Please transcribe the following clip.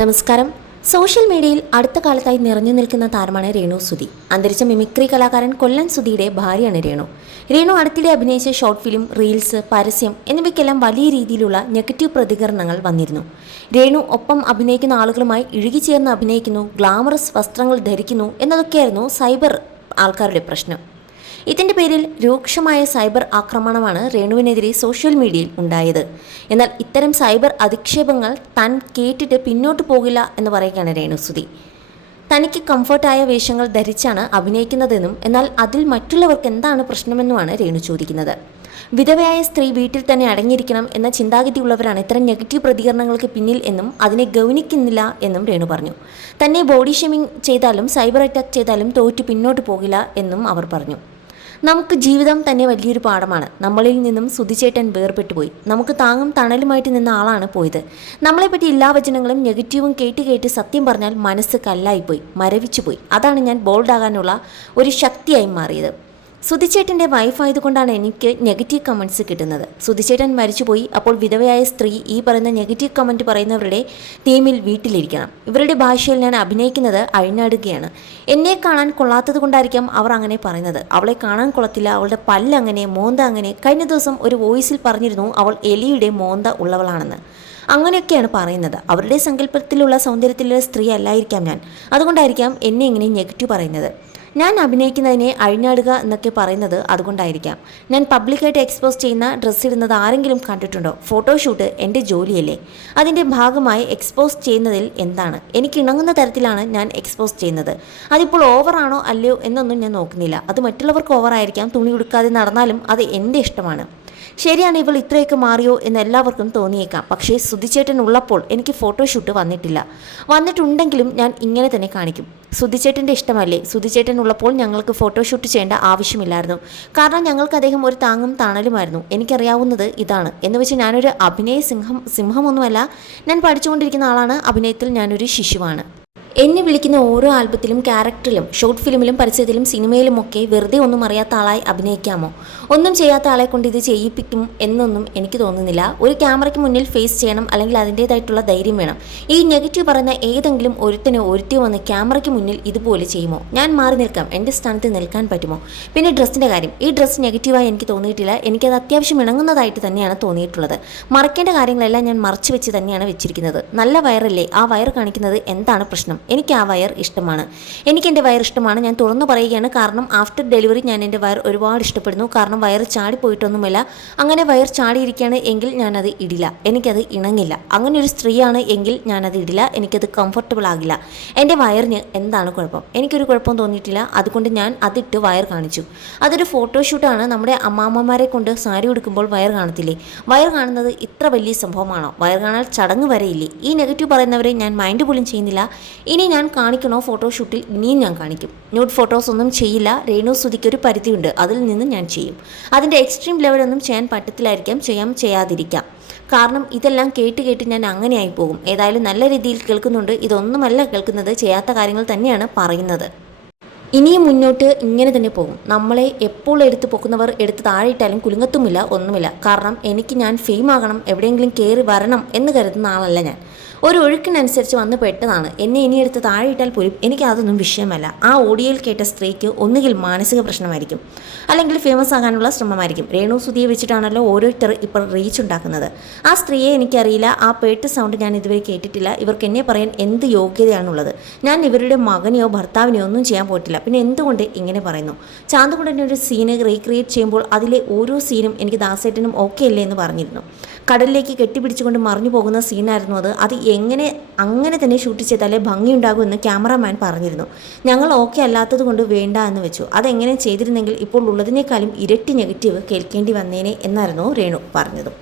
നമസ്കാരം. സോഷ്യൽ മീഡിയയിൽ അടുത്ത കാലത്തായി നിറഞ്ഞു നിൽക്കുന്ന താരമാണ് രേണു സുധി. അന്തരിച്ച മിമിക്രി കലാകാരൻ കൊല്ലൻ സുധിയുടെ ഭാര്യയാണ് രേണു. രേണു അടുത്തിടെ അഭിനയിച്ച ഷോർട്ട് ഫിലിം, റീൽസ്, പരസ്യം എന്നിവയ്ക്കെല്ലാം വലിയ രീതിയിലുള്ള നെഗറ്റീവ് പ്രതികരണങ്ങൾ വന്നിരുന്നു. രേണു ഒപ്പം അഭിനയിക്കുന്ന ആളുകളുമായി ഇഴുകിച്ചേർന്ന് അഭിനയിക്കുന്നു, ഗ്ലാമറസ് വസ്ത്രങ്ങൾ ധരിക്കുന്നു എന്നതൊക്കെയായിരുന്നു സൈബർ ആൾക്കാരുടെ പ്രശ്നം. ഇതിൻ്റെ പേരിൽ രൂക്ഷമായ സൈബർ ആക്രമണമാണ് രേണുവിനെതിരെ സോഷ്യൽ മീഡിയയിൽ ഉണ്ടായത്. എന്നാൽ ഇത്തരം സൈബർ അധിക്ഷേപങ്ങൾ താൻ കേട്ടിട്ട് പിന്നോട്ട് പോകില്ല എന്ന് പറയുകയാണ് രേണു സുധി. തനിക്ക് കംഫർട്ടായ വേഷങ്ങൾ ധരിച്ചാണ് അഭിനയിക്കുന്നതെന്നും എന്നാൽ അതിൽ മറ്റുള്ളവർക്ക് എന്താണ് പ്രശ്നമെന്നുമാണ് രേണു ചോദിക്കുന്നത്. വിധവയായ സ്ത്രീ വീട്ടിൽ തന്നെ അടങ്ങിയിരിക്കണം എന്ന ചിന്താഗതിയുള്ളവരാണ് ഇത്തരം നെഗറ്റീവ് പ്രതികരണങ്ങൾക്ക് പിന്നിൽ എന്നും അതിനെ ഗൗനിക്കുന്നില്ല എന്നും രേണു പറഞ്ഞു. തന്നെ ബോഡി ഷേമിംഗ് ചെയ്താലും സൈബർ അറ്റാക്ക് ചെയ്താലും തോറ്റു പിന്നോട്ട് പോകില്ല എന്നും അവർ പറഞ്ഞു. നമുക്ക് ജീവിതം തന്നെ വലിയൊരു പാഠമാണ്. നമ്മളിൽ നിന്നും സുധിച്ചേട്ടൻ വേർപെട്ടുപോയി. നമുക്ക് താങ്ങും തണലുമായിട്ട് നിന്ന ആളാണ് പോയത്. നമ്മളെപ്പറ്റി എല്ലാ വചനങ്ങളും നെഗറ്റീവും കേട്ട് സത്യം പറഞ്ഞാൽ മനസ്സ് കല്ലായിപ്പോയി, മരവിച്ചുപോയി. അതാണ് ഞാൻ ബോൾഡാകാനുള്ള ഒരു ശക്തിയായി മാറിയത്. സുധിച്ചേട്ടൻ്റെ വൈഫായതുകൊണ്ടാണ് എനിക്ക് നെഗറ്റീവ് കമൻറ്റ്സ് കിട്ടുന്നത്. സുധിച്ചേട്ടൻ മരിച്ചുപോയി, അപ്പോൾ വിധവയായ സ്ത്രീ ഈ പറയുന്ന നെഗറ്റീവ് കമൻറ്റ് പറയുന്നവരുടെ തീമിൽ വീട്ടിലിരിക്കണം. ഇവരുടെ ഭാഷയിൽ ഞാൻ അഭിനയിക്കുന്നത് അഴിഞ്ഞാടുകയാണ്. എന്നെ കാണാൻ കൊള്ളാത്തത് കൊണ്ടായിരിക്കാം അവർ അങ്ങനെ പറയുന്നത്. അവളെ കാണാൻ കൊള്ളത്തില്ല, അവളുടെ പല്ലങ്ങനെ, മോന്ത അങ്ങനെ. കഴിഞ്ഞ ദിവസം ഒരു വോയിസിൽ പറഞ്ഞിരുന്നു അവൾ എലിയുടെ മോന്ത ഉള്ളവളാണെന്ന്. അങ്ങനെയൊക്കെയാണ് പറയുന്നത്. അവരുടെ സങ്കല്പത്തിലുള്ള സൗന്ദര്യത്തിലുള്ള സ്ത്രീ അല്ലായിരിക്കാം ഞാൻ. അതുകൊണ്ടായിരിക്കാം എന്നെ ഇങ്ങനെ നെഗറ്റീവ് പറയുന്നത്. ഞാൻ അഭിനയിക്കുന്നതിനെ അഴിഞ്ഞാടുക എന്നൊക്കെ പറയുന്നത് അതുകൊണ്ടായിരിക്കാം. ഞാൻ പബ്ലിക്കായിട്ട് എക്സ്പോസ് ചെയ്യുന്ന ഡ്രസ്സ് ഇടുന്നത് ആരെങ്കിലും കണ്ടിട്ടുണ്ടോ? ഫോട്ടോഷൂട്ട് എൻ്റെ ജോലിയല്ലേ? അതിൻ്റെ ഭാഗമായി എക്സ്പോസ് ചെയ്യുന്നതിൽ എന്താണ്? എനിക്ക് ഇണങ്ങുന്ന തരത്തിലാണ് ഞാൻ എക്സ്പോസ് ചെയ്യുന്നത്. അതിപ്പോൾ ഓവറാണോ അല്ലയോ എന്നൊന്നും ഞാൻ നോക്കുന്നില്ല. അത് മറ്റുള്ളവർക്ക് ഓവറായിരിക്കാം. തുണി ഉടുക്കാതെ നടന്നാലും അത് എൻ്റെ ഇഷ്ടമാണ്. ശരിയാണ്, ഇവൾ ഇത്രയൊക്കെ മാറിയോ എന്ന് എല്ലാവർക്കും തോന്നിയേക്കാം. പക്ഷേ സുധിച്ചേട്ടൻ ഉള്ളപ്പോൾ എനിക്ക് ഫോട്ടോഷൂട്ട് വന്നിട്ടുണ്ടെങ്കിലും ഞാൻ ഇങ്ങനെ തന്നെ കാണിക്കും. സുധിച്ചേട്ടൻ്റെ ഇഷ്ടമല്ലേ? സുധിച്ചേട്ടൻ ഉള്ളപ്പോൾ ഞങ്ങൾക്ക് ഫോട്ടോഷൂട്ട് ചെയ്യേണ്ട ആവശ്യമില്ലായിരുന്നു. കാരണം ഞങ്ങൾക്ക് അദ്ദേഹം ഒരു താങ്ങും തണലുമായിരുന്നു. എനിക്കറിയാവുന്നത് ഇതാണ് എന്ന് വെച്ച് ഞാനൊരു അഭിനയ സിംഹമൊന്നുമല്ല. ഞാൻ പഠിച്ചുകൊണ്ടിരിക്കുന്ന ആളാണ്. അഭിനയത്തിൽ ഞാനൊരു ശിശുവാണ്. എന്നെ വിളിക്കുന്ന ഓരോ ആൽബത്തിലും, ക്യാരക്ടറിലും, ഷോർട്ട് ഫിലിമിലും, പരസ്യത്തിലും, സിനിമയിലുമൊക്കെ വെറുതെ ഒന്നും അറിയാത്ത ആളായി അഭിനയിക്കാമോ? ഒന്നും ചെയ്യാത്ത ആളെ കൊണ്ട് ഇത് ചെയ്യിപ്പിക്കും എന്നൊന്നും എനിക്ക് തോന്നുന്നില്ല. ഒരു ക്യാമറയ്ക്ക് മുന്നിൽ ഫേസ് ചെയ്യണം, അല്ലെങ്കിൽ അതിൻ്റേതായിട്ടുള്ള ധൈര്യം വേണം. ഈ നെഗറ്റീവ് പറയുന്ന ഏതെങ്കിലും ഒരുത്തിയോ വന്ന് ക്യാമറയ്ക്ക് മുന്നിൽ ഇതുപോലെ ചെയ്യുമോ? ഞാൻ മാറി നിൽക്കാം. എൻ്റെ സ്ഥാനത്ത് നിൽക്കാൻ പറ്റുമോ? പിന്നെ ഡ്രസ്സിൻ്റെ കാര്യം, ഈ ഡ്രസ്സ് നെഗറ്റീവായി എനിക്ക് തോന്നിയിട്ടില്ല. എനിക്കത് അത്യാവശ്യം ഇണങ്ങുന്നതായിട്ട് തന്നെയാണ് തോന്നിയിട്ടുള്ളത്. മറക്കേണ്ട കാര്യങ്ങളെല്ലാം ഞാൻ മറച്ചു വെച്ച് തന്നെയാണ് വെച്ചിരിക്കുന്നത്. നല്ല വയറല്ലേ? ആ വയർ കാണിക്കുന്നത് എന്താണ് പ്രശ്നം? എനിക്ക് ആ വയർ ഇഷ്ടമാണ്. എനിക്കെൻ്റെ വയർ ഇഷ്ടമാണ്. ഞാൻ തുറന്നു പറയുകയാണ്. കാരണം ആഫ്റ്റർ ഡെലിവറി ഞാൻ എൻ്റെ വയർ ഒരുപാട് ഇഷ്ടപ്പെടുന്നു. കാരണം വയർ ചാടിപ്പോയിട്ടൊന്നുമില്ല. അങ്ങനെ വയർ ചാടിയിരിക്കുകയാണ് എങ്കിൽ ഞാനത് ഇടില്ല. എനിക്കത് ഇണങ്ങില്ല. അങ്ങനെ ഒരു സ്ത്രീയാണ് എങ്കിൽ ഞാനത് ഇടില്ല. എനിക്കത് കംഫർട്ടബിൾ ആകില്ല. എൻ്റെ വയറിന് എന്താണ് കുഴപ്പം? എനിക്കൊരു കുഴപ്പം തോന്നിയിട്ടില്ല. അതുകൊണ്ട് ഞാൻ അതിട്ട് വയർ കാണിച്ചു. അതൊരു ഫോട്ടോഷൂട്ടാണ്. നമ്മുടെ അമ്മാമ്മമാരെ കൊണ്ട് സാരി ഉടുക്കുമ്പോൾ വയർ കാണത്തില്ലേ? വയർ കാണുന്നത് ഇത്ര വലിയ സംഭവമാണോ? വയർ കാണാൻ ചടങ്ങ് വരെയില്ലേ? ഈ നെഗറ്റീവ് പറയുന്നവരെ ഞാൻ മൈൻഡ് പോലും ചെയ്യുന്നില്ല. ഇനി ഞാൻ കാണിക്കണോ ഫോട്ടോഷൂട്ടിൽ? ഇനിയും ഞാൻ കാണിക്കും. ന്യൂഡ് ഫോട്ടോസ് ഒന്നും ചെയ്യില്ല. രേണു സുധിക്ക് ഒരു പരിധിയുണ്ട്. അതിൽ നിന്ന് ഞാൻ ചെയ്യും. അതിൻ്റെ എക്സ്ട്രീം ലെവലൊന്നും ചെയ്യാൻ പറ്റത്തില്ലായിരിക്കാം. ചെയ്യാതിരിക്കാം. കാരണം ഇതെല്ലാം കേട്ട് ഞാൻ അങ്ങനെയായി പോകും. ഏതായാലും നല്ല രീതിയിൽ കേൾക്കുന്നുണ്ട്. ഇതൊന്നുമല്ല കേൾക്കുന്നത്, ചെയ്യാത്ത കാര്യങ്ങൾ തന്നെയാണ് പറയുന്നത്. ഇനിയും മുന്നോട്ട് ഇങ്ങനെ തന്നെ പോകും. നമ്മളെ എപ്പോൾ എടുത്ത് പൊക്കുന്നവർ എടുത്ത് താഴെയിട്ടാലും കുലുങ്ങത്തുമില്ല, ഒന്നുമില്ല. കാരണം ഞാൻ ഫെയിം ആകണം, എവിടെയെങ്കിലും കയറി വരണം എന്ന് കരുതുന്ന ആളല്ല ഞാൻ. ഒരു ഒഴുക്കിനനുസരിച്ച് വന്ന് പെട്ടതാണ്. എന്നെ ഇനി എടുത്ത് താഴെയിട്ടാൽ പോലും എനിക്കതൊന്നും വിഷയമല്ല. ആ ഓഡിയോയിൽ കേട്ട സ്ത്രീക്ക് ഒന്നുകിൽ മാനസിക പ്രശ്നമായിരിക്കും, അല്ലെങ്കിൽ ഫേമസ് ആകാനുള്ള ശ്രമമായിരിക്കും. രേണു സുധിയെ വെച്ചിട്ടാണല്ലോ ഓരോരുത്തർ ഇപ്പോൾ റീച്ച് ഉണ്ടാക്കുന്നത്. ആ സ്ത്രീയെ എനിക്കറിയില്ല. ആ പേട്ട് സൗണ്ട് ഞാൻ ഇതുവരെ കേട്ടിട്ടില്ല. ഇവർക്ക് എന്നെ പറയാൻ എന്ത് യോഗ്യതയാണുള്ളത്? ഞാൻ ഇവരുടെ മകനെയോ ഭർത്താവിനെയോ ഒന്നും ചെയ്യാൻ പോയിട്ടില്ല. പിന്നെ എന്തുകൊണ്ട് ഇങ്ങനെ പറയുന്നു? ചാന്തുകൊണ്ടന്നെ ഒരു സീന് റീക്രിയേറ്റ് ചെയ്യുമ്പോൾ അതിലെ ഓരോ സീനും എനിക്ക് ദാസേട്ടനും ഓക്കെ അല്ലേ എന്ന് പറഞ്ഞിരുന്നു. കടലിലേക്ക് കെട്ടിപ്പിടിച്ചുകൊണ്ട് മറിഞ്ഞു പോകുന്ന സീനായിരുന്നു അത്. അങ്ങനെ തന്നെ ഷൂട്ട് ചെയ്താലേ ഭംഗിയുണ്ടാകുമെന്ന് ക്യാമറാമാൻ പറഞ്ഞിരുന്നു. ഞങ്ങൾ ഓക്കെ അല്ലാത്തത് കൊണ്ട് വേണ്ട എന്ന് വെച്ചു. അതെങ്ങനെ ചെയ്തിരുന്നെങ്കിൽ ഇപ്പോൾ ഉള്ളതിനേക്കാളും ഇരട്ടി നെഗറ്റീവ് കേൾക്കേണ്ടി വന്നേനെ എന്നായിരുന്നു രേണു പറഞ്ഞതും.